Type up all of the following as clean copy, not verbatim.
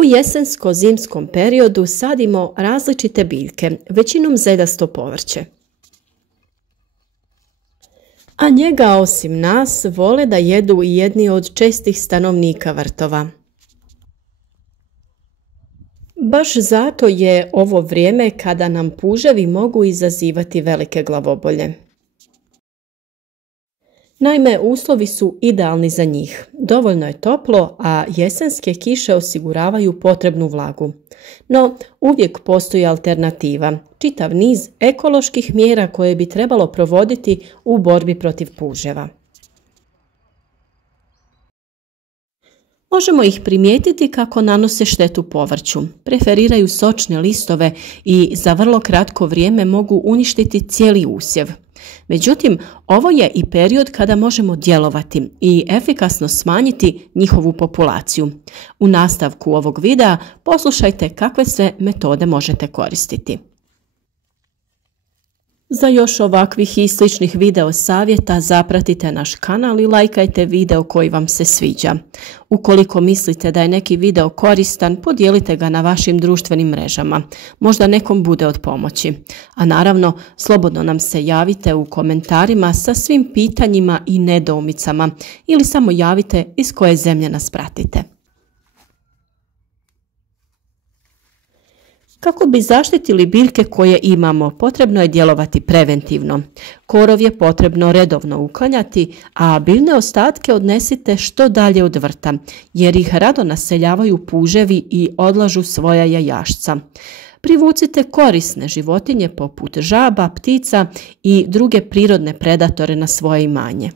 U jesensko-zimskom periodu sadimo različite biljke, većinom zeljasto povrće. A njega osim nas vole da jedu i jedni od čestih stanovnika vrtova. Baš zato je ovo vrijeme kada nam puževi mogu izazivati velike glavobolje. Naime, uslovi su idealni za njih. Dovoljno je toplo, a jesenske kiše osiguravaju potrebnu vlagu. No, uvijek postoji alternativa, čitav niz ekoloških mjera koje bi trebalo provoditi u borbi protiv puževa. Možemo ih primijetiti kako nanose štetu povrću, preferiraju sočne listove i za vrlo kratko vrijeme mogu uništiti cijeli usjev. Međutim, ovo je i period kada možemo djelovati i efikasno smanjiti njihovu populaciju. U nastavku ovog videa poslušajte kakve sve metode možete koristiti. Za još ovakvih i sličnih video savjeta zapratite naš kanal i lajkajte video koji vam se sviđa. Ukoliko mislite da je neki video koristan, podijelite ga na vašim društvenim mrežama. Možda nekom bude od pomoći. A naravno, slobodno nam se javite u komentarima sa svim pitanjima i nedoumicama ili samo javite iz koje zemlje nas pratite. Kako bi zaštitili biljke koje imamo, potrebno je djelovati preventivno. Korov je potrebno redovno uklanjati, a biljne ostatke odnesite što dalje od vrta, jer ih rado naseljavaju puževi i odlažu svoja jajašca. Privucite korisne životinje poput žaba, ptica i druge prirodne predatore na svoje imanje.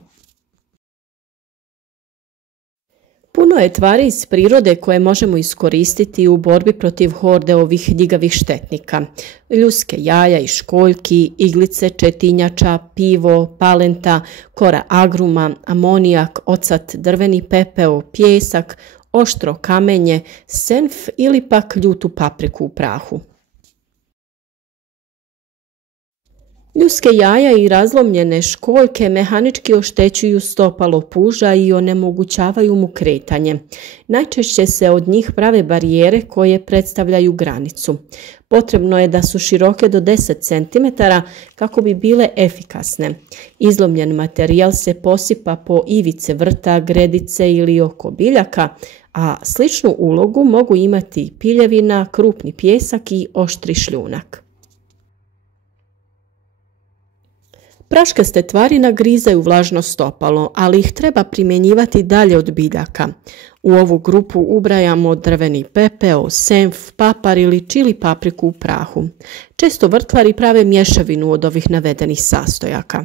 Puno je tvari iz prirode koje možemo iskoristiti u borbi protiv horde ovih ljigavih štetnika. Ljuske jaja i školjki, iglice četinjača, pivo, palenta, kora agruma, amonijak, ocat, drveni pepeo, pijesak, oštro kamenje, senf ili pak ljutu papriku u prahu. Ljuske jaja i razlomljene školjke mehanički oštećuju stopalo puža i onemogućavaju mu kretanje. Najčešće se od njih prave barijere koje predstavljaju granicu. Potrebno je da su široke do 10 cm kako bi bile efikasne. Izlomljen materijal se posipa po ivice vrta, gredice ili oko biljaka, a sličnu ulogu mogu imati piljevina, krupni pijesak i oštri šljunak. Praškaste tvari nagrizaju vlažno stopalo, ali ih treba primjenjivati dalje od biljaka. U ovu grupu ubrajamo drveni pepeo, senf, papar ili čili papriku u prahu. Često vrtvari prave mješavinu od ovih navedenih sastojaka.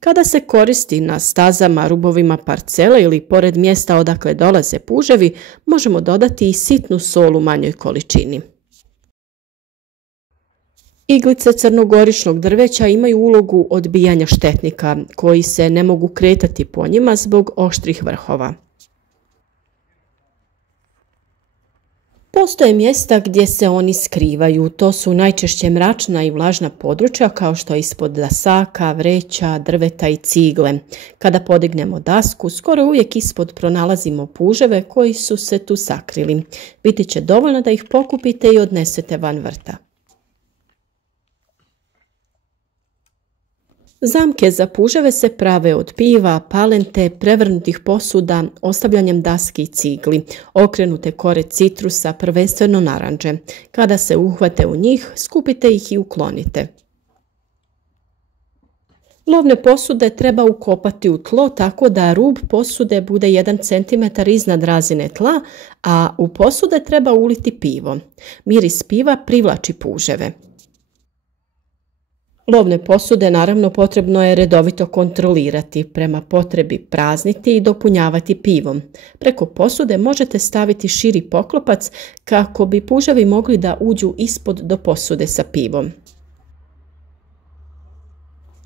Kada se koristi na stazama, rubovima parcele ili pored mjesta odakle dolaze puževi, možemo dodati i sitnu sol u manjoj količini. Iglice crnogoričnog drveća imaju ulogu odbijanja štetnika, koji se ne mogu kretati po njima zbog oštrih vrhova. Postoje mjesta gdje se oni skrivaju, to su najčešće mračna i vlažna područja kao što je ispod dasaka, vreća, drveta i cigle. Kada podignemo dasku, skoro uvijek ispod pronalazimo puževe koji su se tu sakrili. Biti će dovoljno da ih pokupite i odnesete van vrta. Zamke za puževe se prave od piva, palente, prevrnutih posuda, ostavljanjem daski i cigli, okrenute kore citrusa, prvenstveno naranče. Kada se uhvate u njih, skupite ih i uklonite. Lovne posude treba ukopati u tlo tako da rub posude bude 1 cm iznad razine tla, a u posude treba uliti pivo. Miris piva privlači puževe. Lovne posude naravno potrebno je redovito kontrolirati, prema potrebi prazniti i dopunjavati pivom. Preko posude možete staviti širi poklopac kako bi puževi mogli da uđu ispod do posude sa pivom.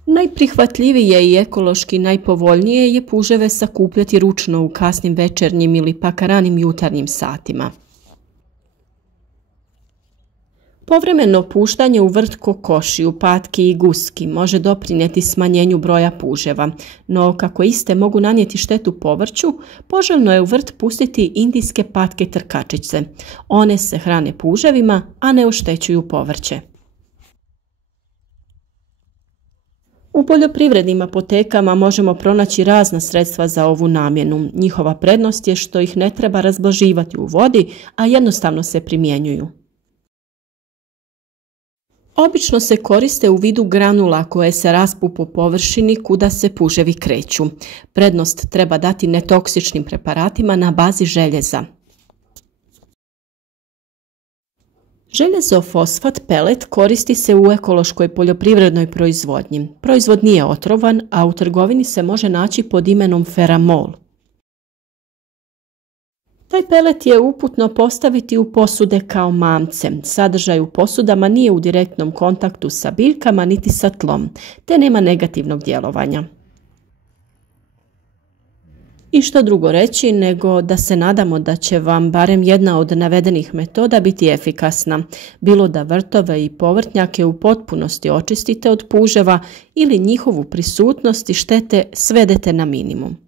Najprihvatljivije i ekološki najpovoljnije je puževe sakupljati ručno u kasnim večernjim ili pak ranim jutarnjim satima. Povremeno puštanje u vrt kokošiju, patki i guski može doprinijeti smanjenju broja puževa, no kako iste mogu nanijeti štetu povrću, poželjno je u vrt pustiti indijske patke trkačice. One se hrane puževima, a ne oštećuju povrće. U poljoprivrednim apotekama možemo pronaći razna sredstva za ovu namjenu. Njihova prednost je što ih ne treba razblaživati u vodi, a jednostavno se primjenjuju. Obično se koriste u vidu granula koje se raspu po površini kuda se puževi kreću. Prednost treba dati netoksičnim preparatima na bazi željeza. Željezofosfat pelet koristi se u ekološkoj poljoprivrednoj proizvodnji. Proizvod nije otrovan, a u trgovini se može naći pod imenom Feramol. Taj pelet je uputno postaviti u posude kao mamce. Sadržaj u posudama nije u direktnom kontaktu sa biljkama niti sa tlom, te nema negativnog djelovanja. I što drugo reći nego da se nadamo da će vam barem jedna od navedenih metoda biti efikasna, bilo da vrtove i povrtnjake u potpunosti očistite od puževa ili njihovu prisutnost i štete svedete na minimum.